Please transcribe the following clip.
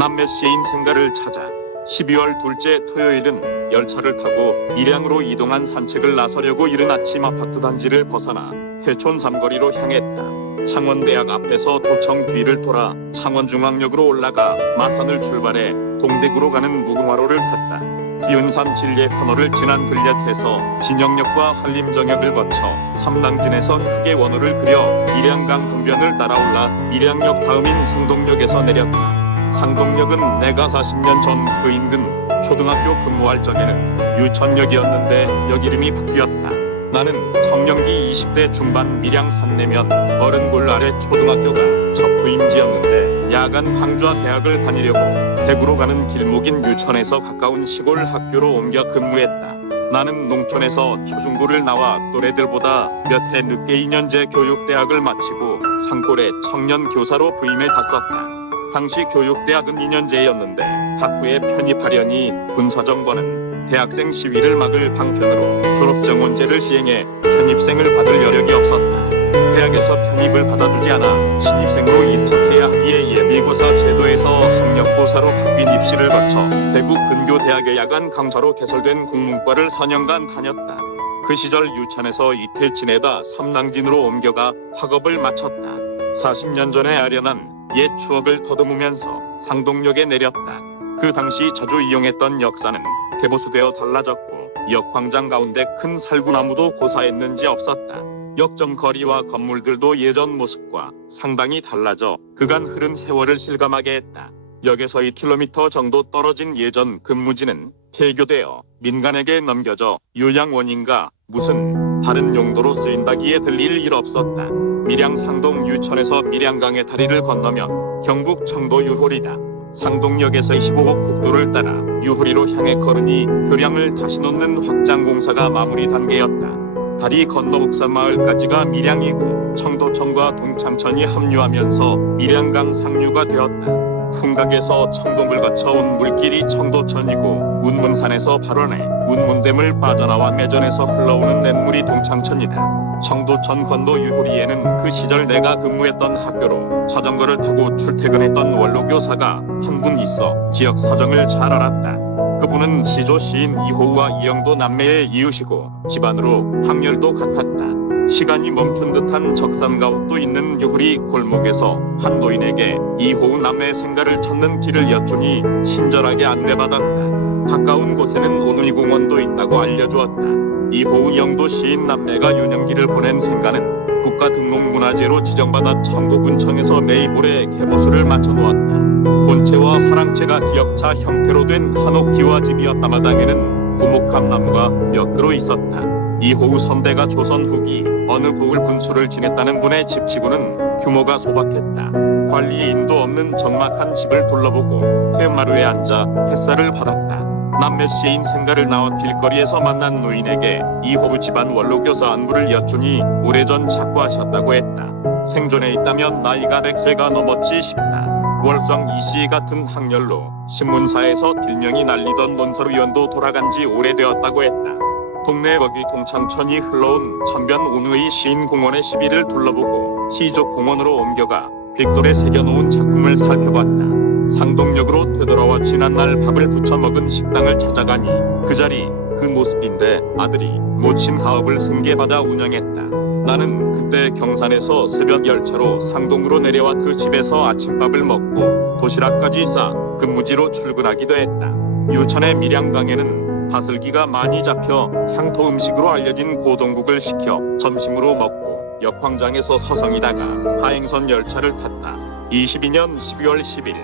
남매 시인 생가를 찾아 12월 둘째 토요일은 열차를 타고 밀양으로 이동한 산책을 나서려고 이른 아침 아파트 단지를 벗어나 태촌 삼거리로 향했다. 창원대학 앞에서 도청 뒤를 돌아 창원중앙역으로 올라가 마산을 출발해 동대구로 가는 무궁화로를 탔다. 기은산 진례 터널을 지난 들녘에서 진영역과 한림정역을 거쳐 삼당진에서 크게 원호를 그려 밀양강 항변을 따라올라 밀양역 다음인 상동역에서 내렸다. 상동역은 내가 40년 전 그 인근 초등학교 근무할 적에는 유천역이었는데 역 이름이 바뀌었다. 나는 청년기 20대 중반 밀양 산내면 어른골 아래 초등학교가 첫 부임지였는데 야간 광주와 대학을 다니려고 대구로 가는 길목인 유천에서 가까운 시골 학교로 옮겨 근무했다. 나는 농촌에서 초중고를 나와 또래들보다 몇 해 늦게 2년제 교육대학을 마치고 산골에 청년교사로 부임해 갔었다. 당시 교육대학은 2년제였는데 학부에 편입하려니 군사정권은 대학생 시위를 막을 방편으로 졸업정원제를 시행해 편입생을 받을 여력이 없었다. 대학에서 편입을 받아주지 않아 신입생으로 입학해야 하기에 예비고사 제도에서 학력고사로 바뀐 입시를 거쳐 대구 근교대학의 야간 강좌로 개설된 국문과를 4년간 다녔다. 그 시절 유천에서 이틀 지내다 삼당진으로 옮겨가 학업을 마쳤다. 40년 전에 아련한 옛 추억을 더듬으면서 상동역에 내렸다. 그 당시 자주 이용했던 역사는 개보수되어 달라졌고 역 광장 가운데 큰 살구나무도 고사했는지 없었다. 역정 거리와 건물들도 예전 모습과 상당히 달라져 그간 흐른 세월을 실감하게 했다. 역에서 2km 정도 떨어진 예전 근무지는 폐교되어 민간에게 넘겨져 요양원인가 무슨 다른 용도로 쓰인다기에 들릴 일 없었다. 밀양 상동 유천에서 밀양강의 다리를 건너면 경북 청도 유호리다. 상동역에서 25호 국도를 따라 유호리로 향해 걸으니 교량을 다시 놓는 확장 공사가 마무리 단계였다. 다리 건너 옥산마을까지가 밀양이고 청도천과 동창천이 합류하면서 밀양강 상류가 되었다. 풍각에서 청동을 거쳐 온 물길이 청도천이고 운문산에서 발원해 운문댐을 빠져나와 매전에서 흘러오는 냇물이 동창천이다. 청도천 건도 유호리에는 그 시절 내가 근무했던 학교로 자전거를 타고 출퇴근했던 원로교사가 한 분 있어 지역 사정을 잘 알았다. 그분은 시조 시인 이호우와 이영도 남매의 이웃이고 집안으로 학렬도 같았다. 시간이 멈춘 듯한 적산가옥도 있는 유호리 골목에서 한 노인에게 이호우 남매의 생가를 찾는 길을 여쭈니 친절하게 안내받았다. 가까운 곳에는 오누이공원도 있다고 알려주었다. 이호우 영도 시인 남매가 유년기를 보낸 생가는 국가등록문화재로 지정받아 청도군청에서 매입올해 개보수를 맞춰놓았다. 본체와 사랑채가 기역차 형태로 된 한옥 기와집이었다. 마당에는 고목감나무가 몇 그루 있었다. 이호우 선대가 조선 후기 어느 고을 분수를 지냈다는 분의 집치고는 규모가 소박했다. 관리의 인도 없는 적막한 집을 둘러보고 퇴마루에 앉아 햇살을 받았다. 남매 시인 생가를 나와 길거리에서 만난 노인에게 이호우 집안 원로교사 안부를 여쭈니 오래전 작고하셨다고 했다. 생존해 있다면 나이가 100세가 넘었지 싶다. 월성 이씨 같은 학렬로 신문사에서 길명이 날리던 논설위원도 돌아간 지 오래되었다고 했다. 동네 거기 동창천이 흘러온 천변 운의 시인공원의 시비를 둘러보고 시족공원으로 옮겨가 벽돌에 새겨놓은 작품을 살펴봤다. 상동역으로 되돌아와 지난날 밥을 부쳐 먹은 식당을 찾아가니 그 자리 그 모습인데 아들이 모친 가업을 승계받아 운영했다. 나는 그때 경산에서 새벽 열차로 상동으로 내려와 그 집에서 아침밥을 먹고 도시락까지 싸 근무지로 출근하기도 했다. 유천의 밀양강에는 다슬기가 많이 잡혀 향토 음식으로 알려진 고동국을 시켜 점심으로 먹고 역광장에서 서성이다가 하행선 열차를 탔다. 22년 12월 10일